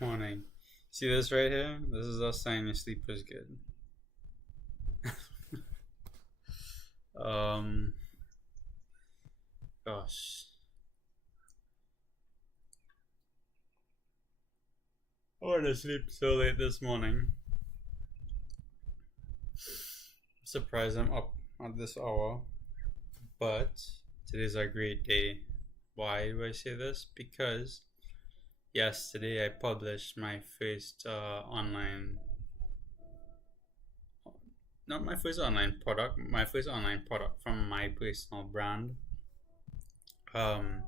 Morning. See this right here? This is us saying your sleep was good. um, Gosh. I went to sleep so late this morning. Surprised I'm up at this hour, but today's a great day. Why do I say this? Because yesterday I published my first not my first online product, my first online product from my personal brand. Um,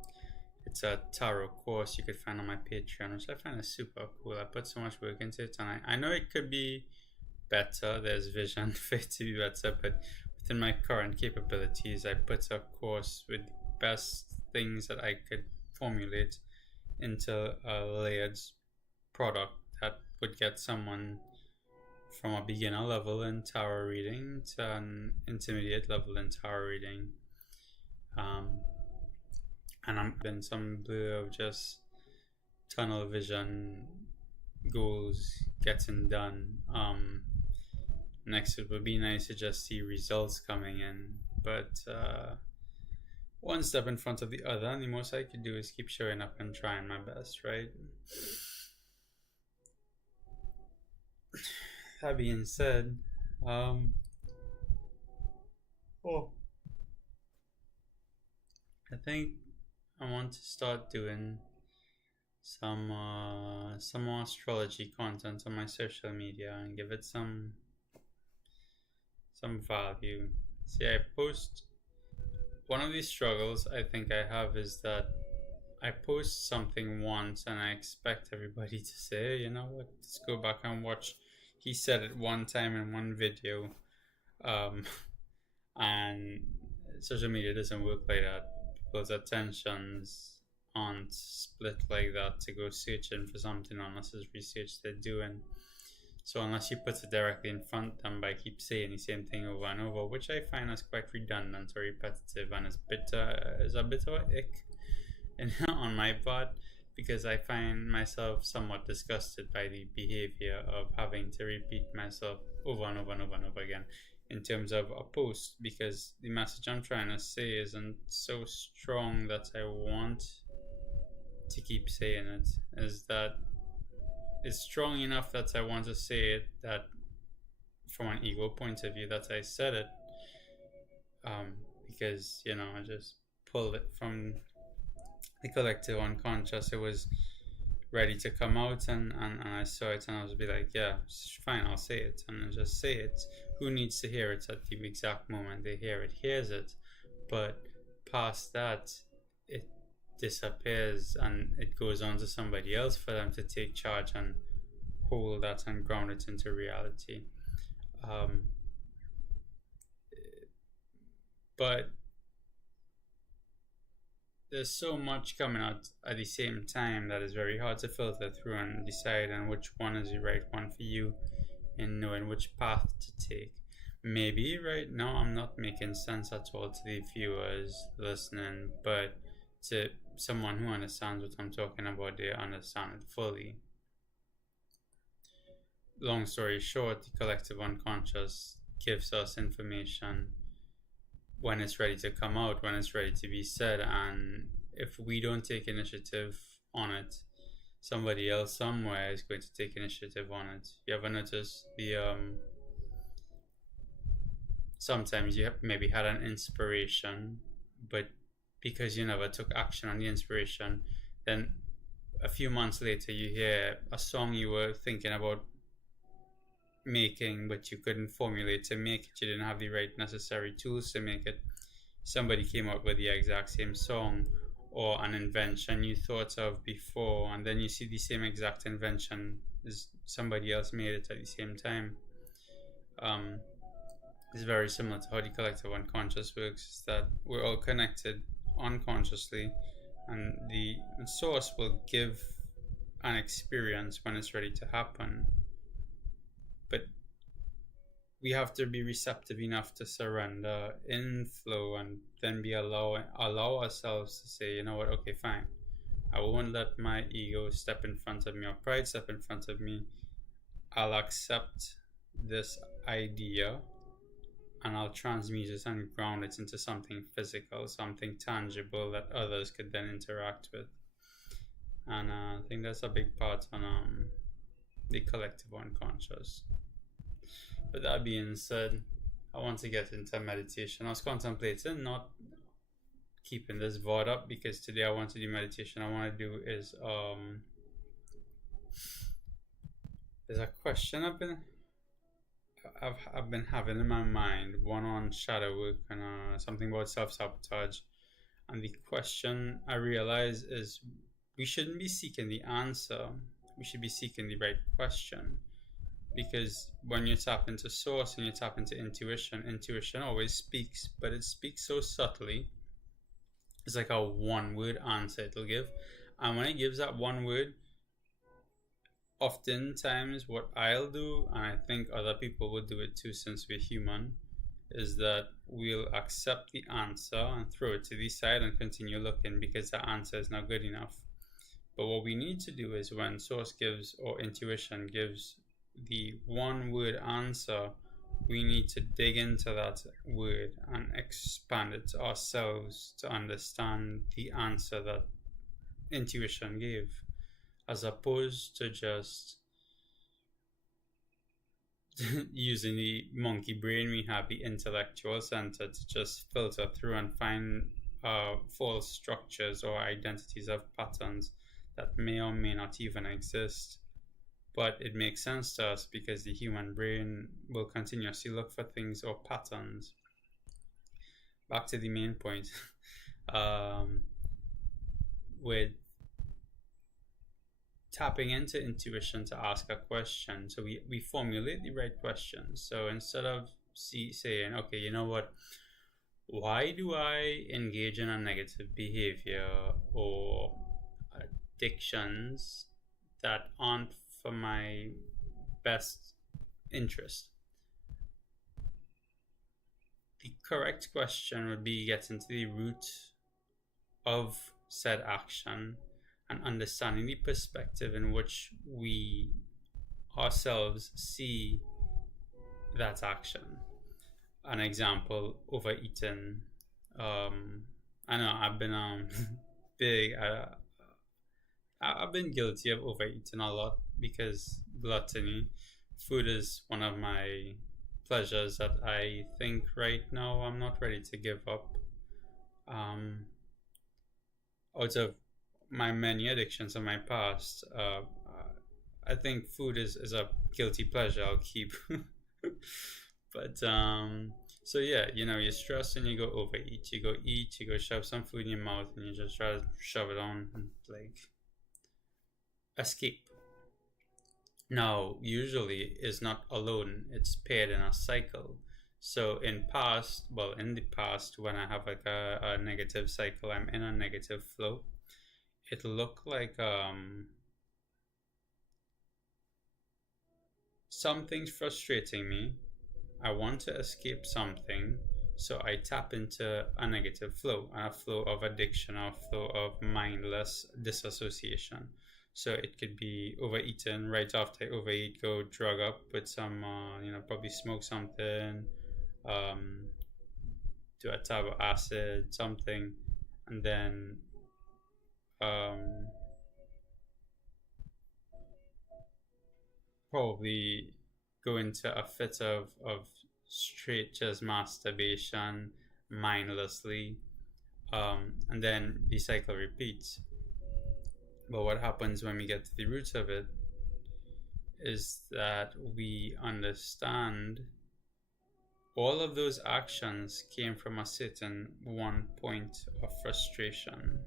it's a tarot course you could find on my Patreon, which I find is super cool. I put so much work into it, and I know it could be better. There's vision for it to be better, but within my current capabilities, I put a course with the best things that I could formulate into a layered product that would get someone from a beginner level in tarot reading to an intermediate level in tarot reading. And I'm been some blur of just tunnel vision goals getting done. Next, it would be nice to just see results coming in, but one step in front of the other, and the most I could do is keep showing up and trying my best, right? That being said, oh, I think I want to start doing some more astrology content on my social media and give it some value. See, I post one of these struggles I think I have is that I post something once and I expect everybody to say, you know what, let's go back and watch. He said it one time in one video, and social media doesn't work like that. People's attentions aren't split like that to go searching for something unless it's research they're doing. So unless you put it directly in front of them by keep saying the same thing over and over, which I find is quite redundant or repetitive and is a bit of a ick on my part, because I find myself somewhat disgusted by the behavior of having to repeat myself over and over and over and over again in terms of a post, because the message I'm trying to say isn't so strong that I want to keep saying it. Is that it's strong enough that I want to say it, that from an ego point of view that I said it, because I just pulled it from the collective unconscious. It was ready to come out, and I saw it, and I was be like, yeah, fine, I'll say it, and I just say it. Who needs to hear it at the exact moment they hears it? But past that, it disappears and it goes on to somebody else for them to take charge and hold that and ground it into reality. But there's so much coming out at the same time that is very hard to filter through and decide on which one is the right one for you and knowing which path to take. Maybe right now I'm not making sense at all to the viewers listening, but to someone who understands what I'm talking about, they understand it fully. Long story short, the collective unconscious gives us information when it's ready to come out, when it's ready to be said, and if we don't take initiative on it, somebody else somewhere is going to take initiative on it. You ever notice sometimes you have maybe had an inspiration, but because you never took action on the inspiration, then a few months later you hear a song you were thinking about making, but you couldn't formulate to make it. You didn't have the right necessary tools to make it. Somebody came up with the exact same song, or an invention you thought of before, and then you see the same exact invention as somebody else made it at the same time. It's very similar to how the collective unconscious works, is that we're all connected unconsciously, and the source will give an experience when it's ready to happen. But we have to be receptive enough to surrender in flow, and then allow ourselves to say, you know what, okay, fine, I won't let my ego step in front of me or pride step in front of me. I'll accept this idea and I'll transmute it and ground it into something physical, something tangible that others could then interact with. And I think that's a big part on the collective unconscious. But that being said, I want to get into meditation. I was contemplating not keeping this VOD up because today I want to do meditation. I want to do is there's a question I've been having in my mind, one on shadow work and something about self-sabotage. And the question I realize is we shouldn't be seeking the answer. We should be seeking the right question. Because when you tap into source and you tap into intuition always speaks, but it speaks so subtly. It's like a one-word answer it'll give. And when it gives that one word, oftentimes what I'll do, and I think other people will do it too since we're human, is that we'll accept the answer and throw it to the side and continue looking because the answer is not good enough. But what we need to do is when source gives or intuition gives the one word answer, we need to dig into that word and expand it to ourselves to understand the answer that intuition gave, as opposed to just using the monkey brain we have, the intellectual center, to just filter through and find false structures or identities of patterns that may or may not even exist. But it makes sense to us because the human brain will continuously look for things or patterns. Back to the main point. With tapping into intuition to ask a question, so we formulate the right questions. So instead of saying, okay, you know what, why do I engage in a negative behavior or addictions that aren't for my best interest? The correct question would be getting to the root of said action and understanding the perspective in which we ourselves see that action. An example, overeating. I know I've been I've been guilty of overeating a lot because gluttony. Food is one of my pleasures that I think right now I'm not ready to give up. Out of my many addictions in my past, I think food is a guilty pleasure I'll keep. But so yeah, you know, you're stressed and you go overeat. You go shove some food in your mouth and you just try to shove it on and like escape. Now, usually is not alone, it's paired in a cycle. So in the past, when I have like a negative cycle, I'm in a negative flow, it'll look like something's frustrating me. I want to escape something, so I tap into a negative flow, a flow of addiction, a flow of mindless disassociation. So it could be overeating. Right after I overeat, go drug up with some, probably smoke something, do a tab of acid, something, and then probably go into a fit of straight just masturbation mindlessly, and then the cycle repeats. But what happens when we get to the roots of it is that we understand all of those actions came from a certain one point of frustration.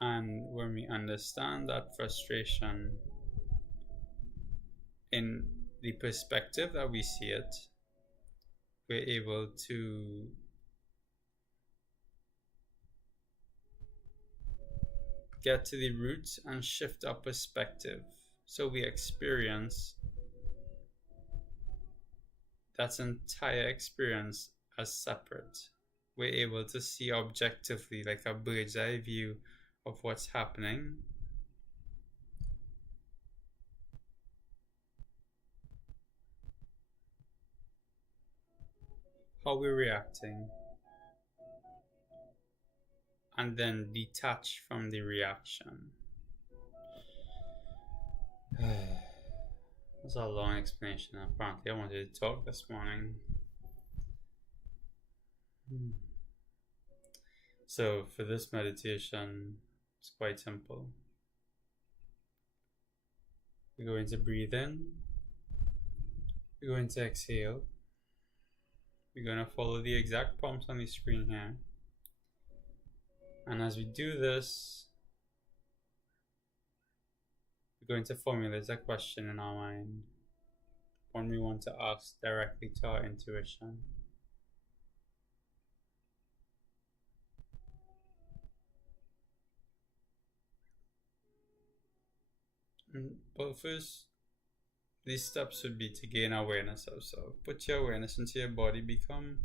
And when we understand that frustration in the perspective that we see it, we're able to get to the roots and shift our perspective. So we experience that entire experience as separate. we're able to see objectively, like a bird's eye view of what's happening. How we're reacting, and then detach from the reaction. That's a long explanation. Apparently, I wanted to talk this morning. So, for this meditation, it's quite simple. We're going to breathe in, we're going to exhale, we're going to follow the exact prompts on the screen here. And as we do this, we're going to formulate a question in our mind, one we want to ask directly to our intuition. But first, these steps would be to gain awareness of self. Put your awareness into your body, become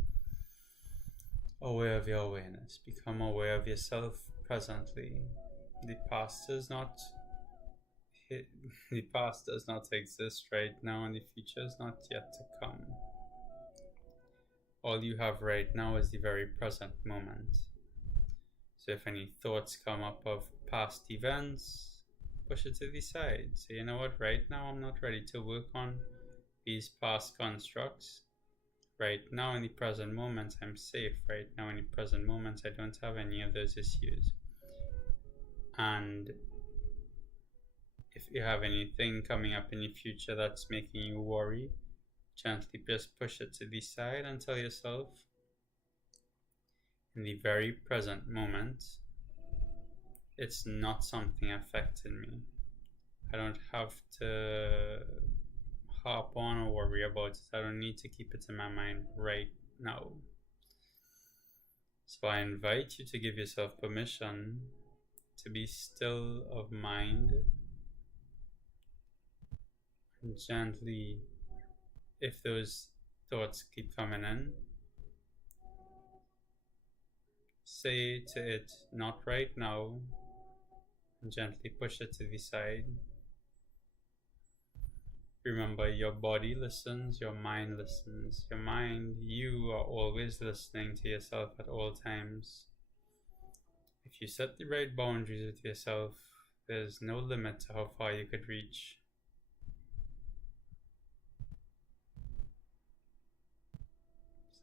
aware of your awareness, become aware of yourself presently. The past does not exist right now, and the future is not yet to come. All you have right now is the very present moment. So if any thoughts come up of past events, push it to the side. Say, you know what, right now I'm not ready to work on these past constructs. Right now in the present moment I'm safe. Right now in the present moment I don't have any of those issues. And if you have anything coming up in the future that's making you worry, gently just push it to the side and tell yourself, in the very present moment, it's not something affecting me. I don't have to harp on or worry about it. I don't need to keep it in my mind right now. So I invite you to give yourself permission to be still of mind, and gently, if those thoughts keep coming in, say to it, not right now, and gently push it to the side. Remember, your body listens, your mind listens. Your mind, you are always listening to yourself at all times. If you set the right boundaries with yourself, there's no limit to how far you could reach.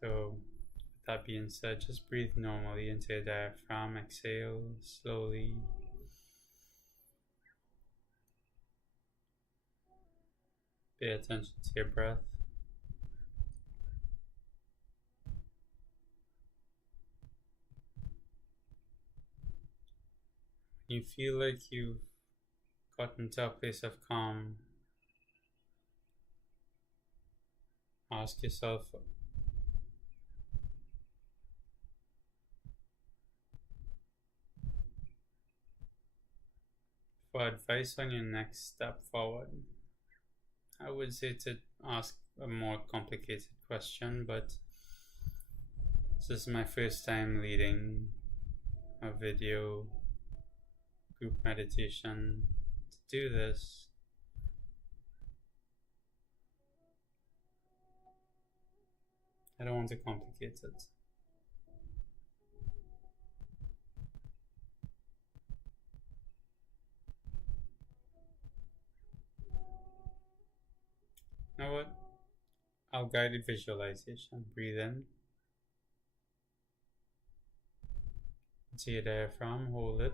So, with that being said, just breathe normally into your diaphragm, exhale slowly. Pay attention to your breath. You feel like you've gotten to a place of calm. Ask yourself, for advice on your next step forward. I would say to ask a more complicated question, but this is my first time leading a video group meditation. To do this, I don't want to complicate it. You know what? I'll guided visualization. Breathe in into your diaphragm, hold it,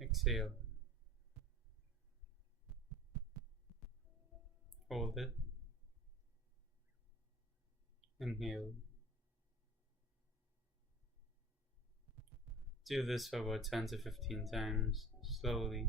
exhale, hold it, inhale. Do this for about 10 to 15 times, slowly.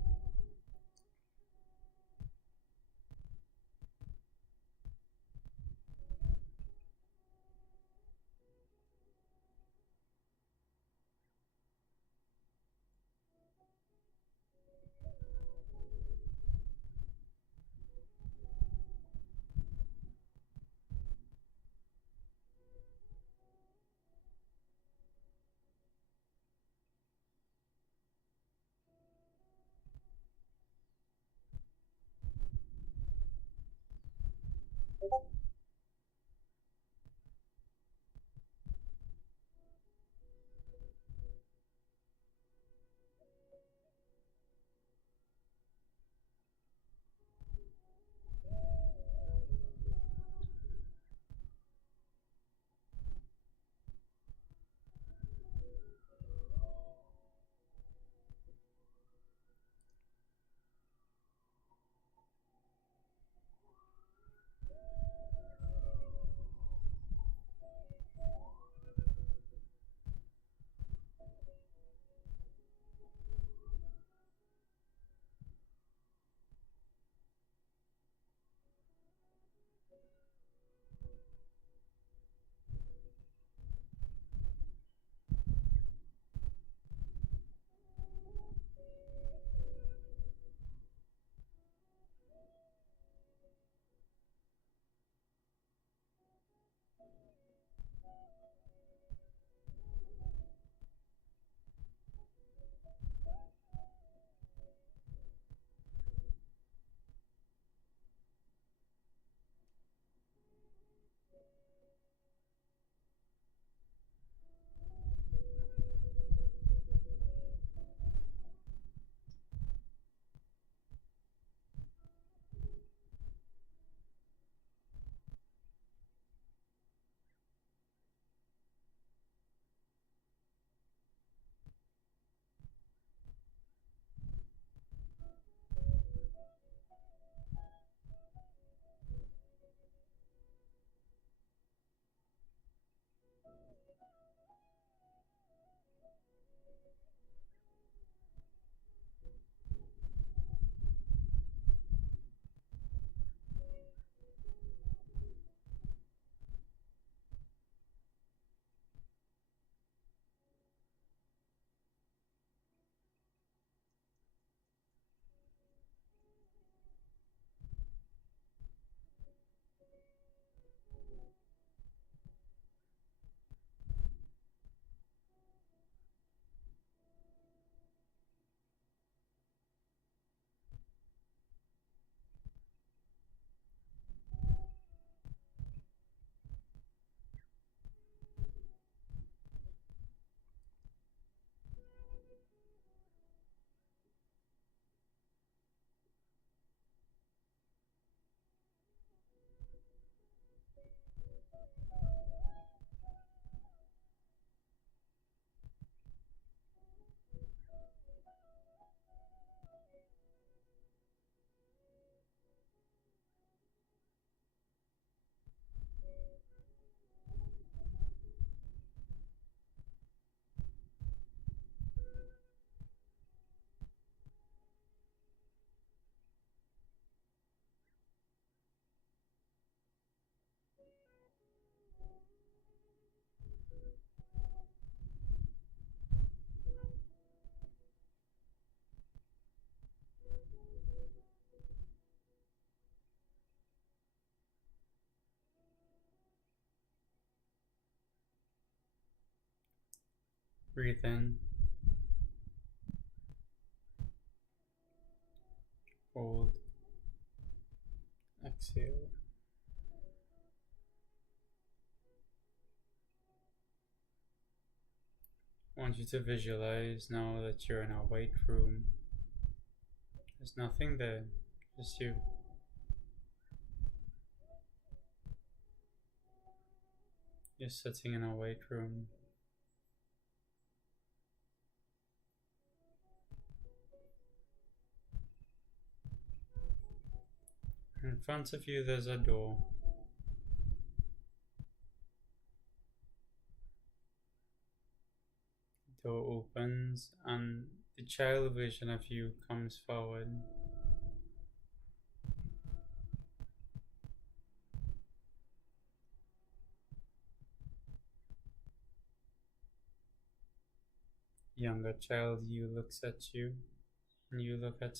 Breathe in, hold, exhale. I want you to visualize now that you're in a white room. There's nothing there, just you. You're sitting in a white room. In front of you, there's a door. The door opens, and the child version of you comes forward. Younger child, you looks at you, and you look at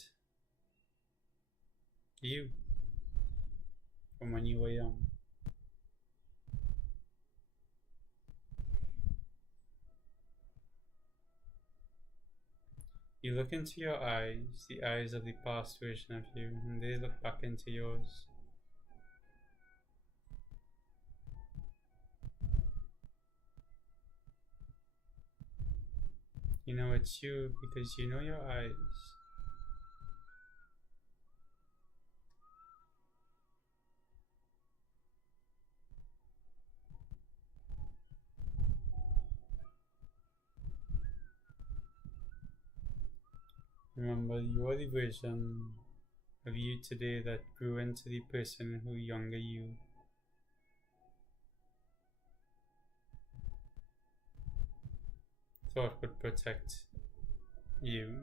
you from when you were young. You look into your eyes, the eyes of the past version of you, and they look back into yours. You know it's you because you know your eyes. Remember, you are the version of you today that grew into the person who younger you thought would protect you.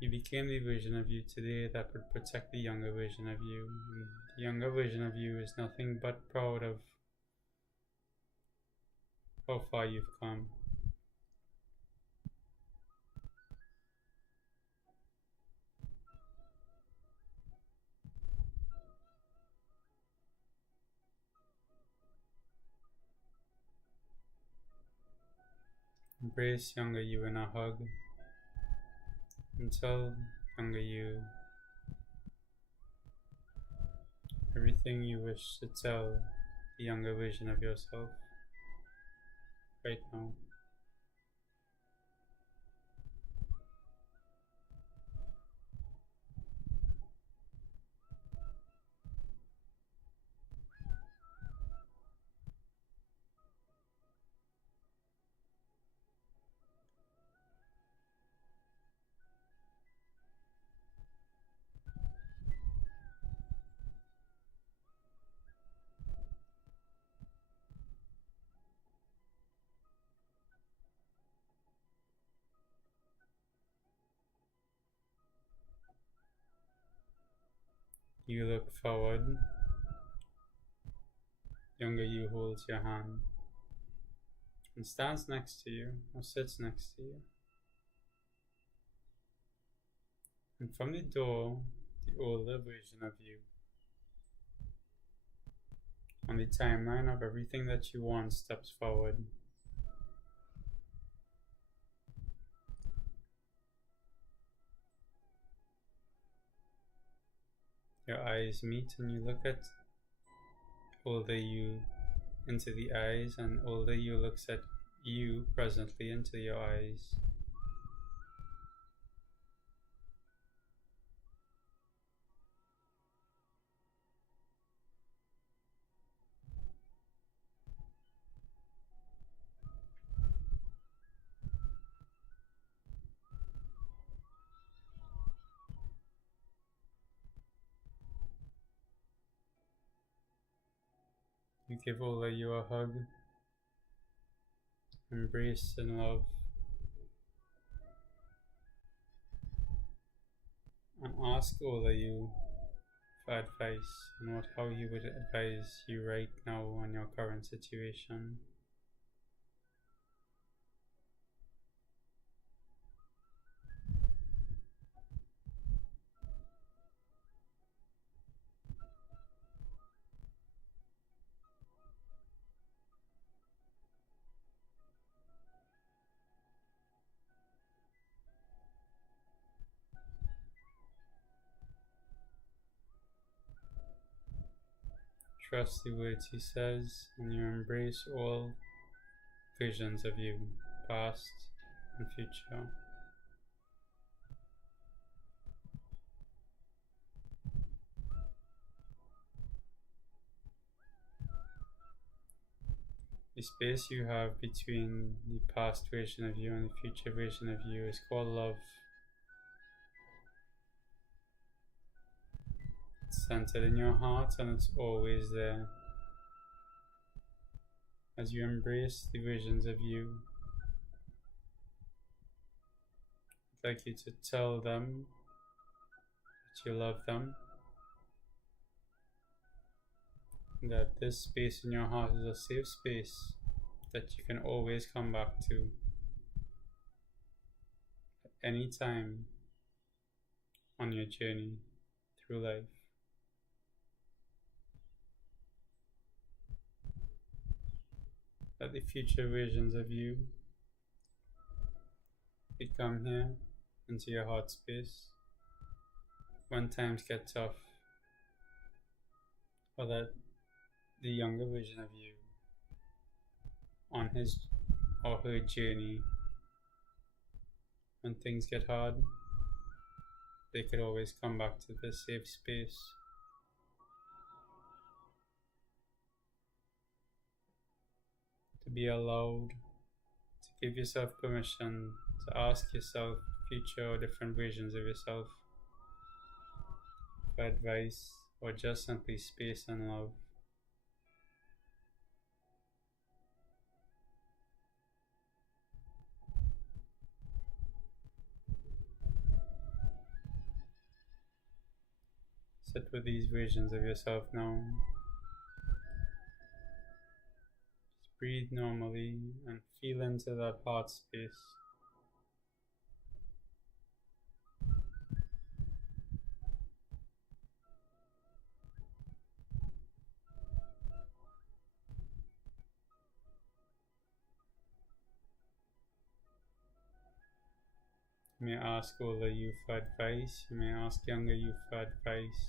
You became the version of you today that would protect the younger version of you. And the younger version of you is nothing but proud of how far you've come. Embrace younger you in a hug and tell younger you everything you wish to tell the younger version of yourself right now. You look forward. Younger you holds your hand and stands next to you or sits next to you. And from the door, the older version of you, on the timeline of everything that you want, steps forward. Your eyes meet and you look at older you into the eyes, and older you looks at you presently into your eyes. You give older you a hug, embrace and love, and ask older you for advice on how you would advise you right now on your current situation. trust the words he says, and you embrace all visions of you, past and future. The space you have between the past version of you and the future version of you is called love. It's centered in your heart and it's always there. As you embrace the visions of you, I'd like you to tell them that you love them, that this space in your heart is a safe space that you can always come back to at any time on your journey through life. That the future versions of you could come here into your heart space when times get tough, or that the younger version of you on his or her journey, when things get hard, they could always come back to this safe space. To be allowed to give yourself permission to ask yourself future or different versions of yourself for advice or just simply space and love. Sit with these versions of yourself now. Just breathe normally and feel into that heart space. You may ask older you for advice, you may ask younger you for advice.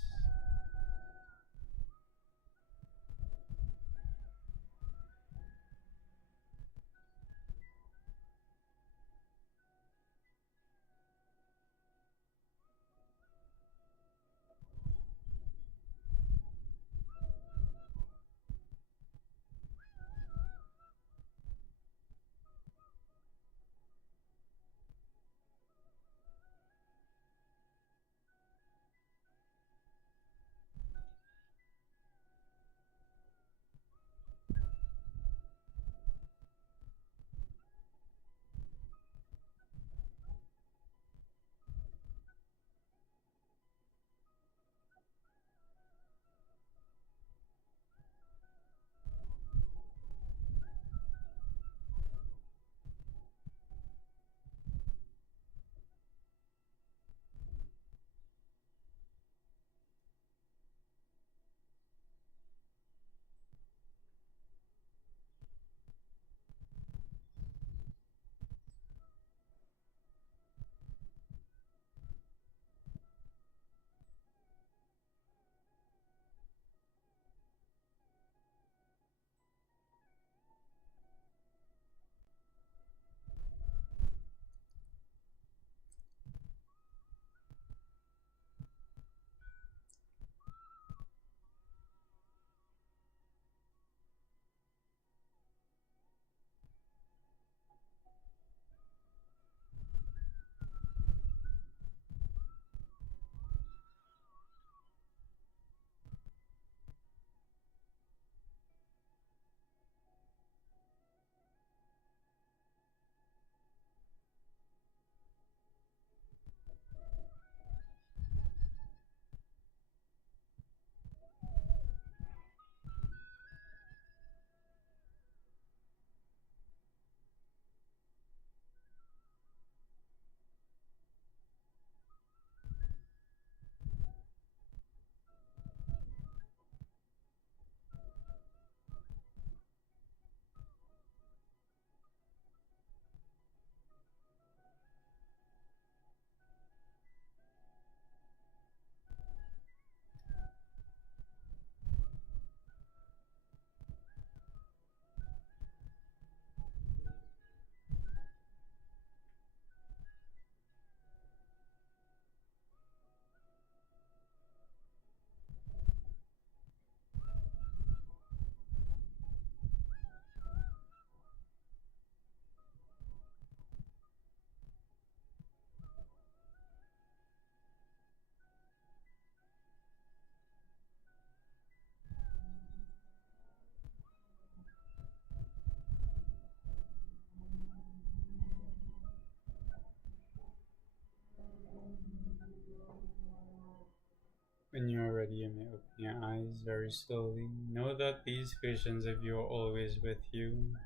eyes very slowly. Know that these visions of you are always with you.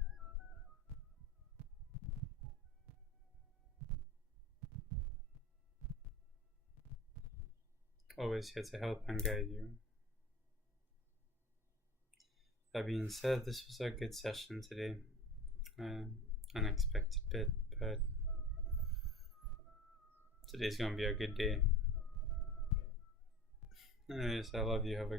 Always here to help and guide you. That being said, this was a good session today. Unexpected bit, but today's gonna be a good day. Anyways, I love you. Have a good